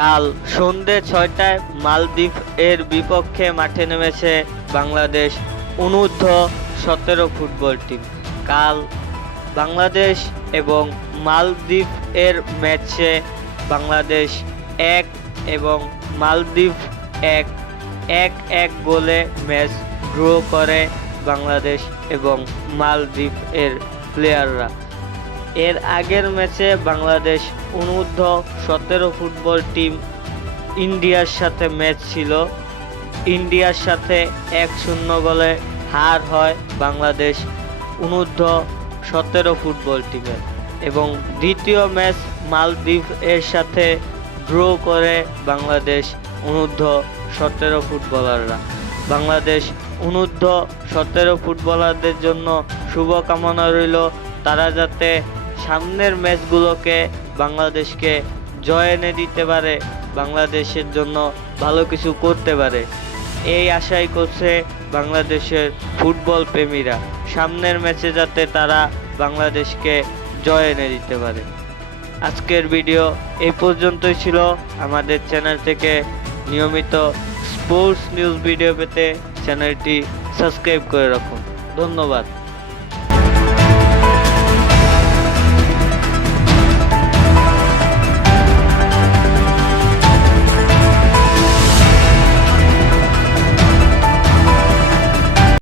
কাল সন্ধে ছয়টায় মালদ্বীপ এর বিপক্ষে মাঠে নেমেছে বাংলাদেশ অনূর্ধ্ব সতেরো ফুটবল টিম কাল বাংলাদেশ এবং মালদ্বীপ এর ম্যাচে বাংলাদেশ এক এবং মালদ্বীপ এক এক এক গোলে ম্যাচ ড্র করে বাংলাদেশ এবং মালদ্বীপ এর প্লেয়াররা এর আগের ম্যাচে বাংলাদেশ অনূর্ধ্ব সতেরো ফুটবল টিম ইন্ডিয়ার সাথে ম্যাচ ছিল। ইন্ডিয়ার সাথে এক শূন্য গোলে হার হয় বাংলাদেশ অনূর্ধ্ব সতেরো ফুটবল টিমের এবং দ্বিতীয় ম্যাচ মালদ্বীপ এর সাথে ড্র করে বাংলাদেশ অনূর্ধ্ব সতেরো ফুটবলাররা। বাংলাদেশ অনূর্ধ্ব সতেরো ফুটবলারদের জন্য শুভকামনা রইল। তারা যাতে সামনের ম্যাচগুলোকে বাংলাদেশকে জয় এনে দিতে পারে, বাংলাদেশের জন্য ভালো কিছু করতে পারে। এই আশাই করছে বাংলাদেশের ফুটবল প্রেমীরা। সামনের ম্যাচে যাতে তারা বাংলাদেশকে জয় এনে দিতে পারে। আজকের ভিডিও এই পর্যন্তই ছিল। আমাদের চ্যানেল থেকে নিয়মিত স্পোর্টস নিউজ ভিডিও পেতে চ্যানেলটি সাবস্ক্রাইব করে রাখুন। ধন্যবাদ।